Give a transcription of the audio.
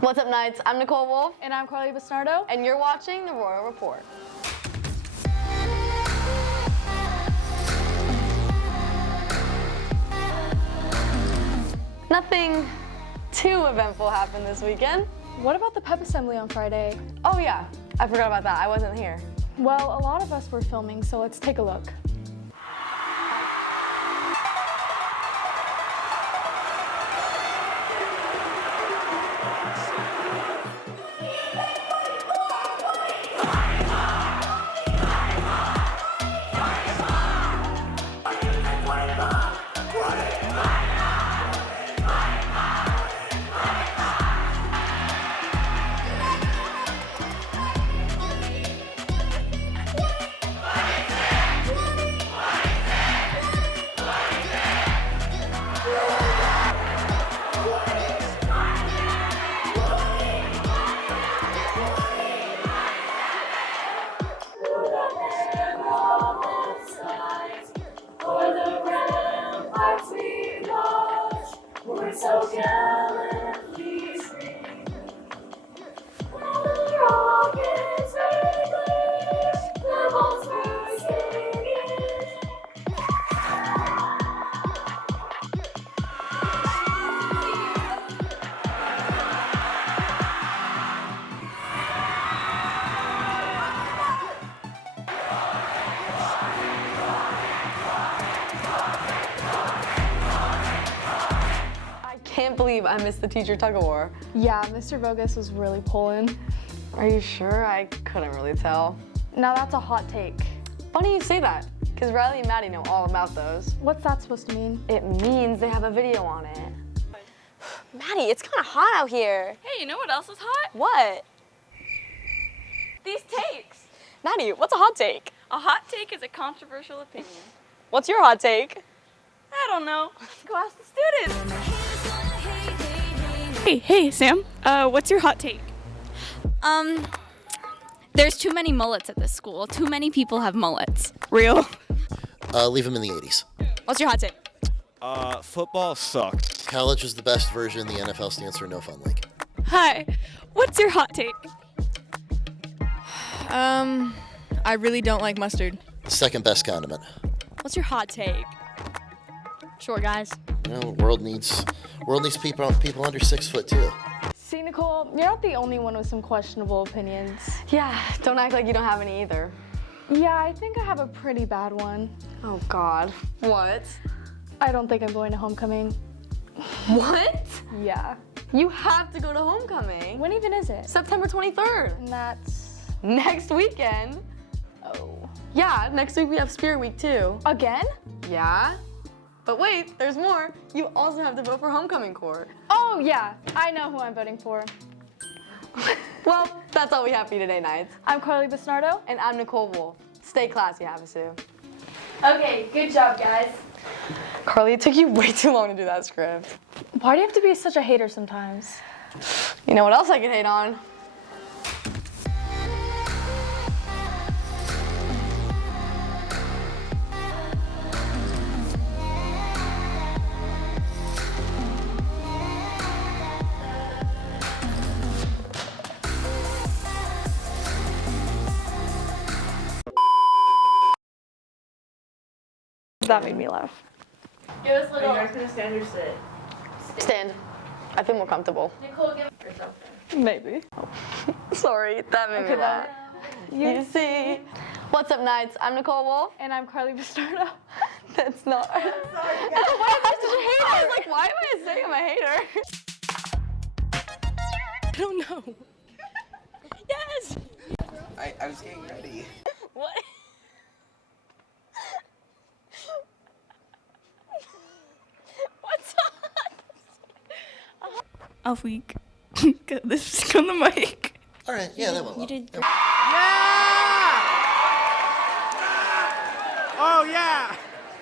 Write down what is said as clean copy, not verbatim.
What's up, Knights? I'm Nikole Wolf. And I'm Rylee Busnardo. And you're watching The Royal Report. Nothing too eventful happened this weekend. What about the Pep Assembly on Friday? Oh yeah, I forgot about that. I wasn't here. Well, a lot of us were filming, so let's take a look. So gallantly scream, while the rockets regulate, the bolts bursting in. I can't believe I missed the teacher tug-of-war. Yeah, Mr. Vogus was really pulling. Are you sure? I couldn't really tell. Now that's a hot take. Funny you say that, because Rylee and Maddie know all about those. What's that supposed to mean? It means they have a video on it. Maddie, it's kind of hot out here. Hey, you know what else is hot? What? These takes. Maddie, what's a hot take? A hot take is a controversial opinion. What's your hot take? I don't know. Let's go ask the students. Hey, Sam. What's your hot take? There's too many mullets at this school. Too many people have mullets. Real. Leave them in the 80s. What's your hot take? Football sucks. College was the best version. The NFL stands for No Fun League. Hi. What's your hot take? I really don't like mustard. Second best condiment. What's your hot take? Sure, guys. You know, world needs people under 6 foot too. See, Nicole, you're not the only one with some questionable opinions. Yeah, don't act like you don't have any either. Yeah, I think I have a pretty bad one. Oh God. What? I don't think I'm going to homecoming. What? Yeah. You have to go to homecoming. When even is it? September 23rd. And that's... Next weekend. Oh. Yeah, next week we have Spirit Week too. Again? Yeah. But wait, there's more. You also have to vote for homecoming court. Oh, yeah. I know who I'm voting for. Well, that's all we have for you today, Knights. I'm Rylee Busnardo. And I'm Nikole Wolf. Stay classy, Havasu. Okay, good job, guys. Carly, it took you way too long to do that script. Why do you have to be such a hater sometimes? You know what else I can hate on? That made me laugh. Give us a little. Are you guys gonna stand or sit? Stand. I feel more comfortable. Nicole, give or something. Maybe. Sorry, that made me laugh. You see. What's up, Knights? I'm Nikole Wolf. And I'm Rylee Busnardo. That's not. Why am I such a hater? I was like, why am I saying I'm a hater? I don't know. Yes! I was getting ready. What? What's hot? Off week. Get this on the mic. All right, yeah, that went well. You did. Oh yeah!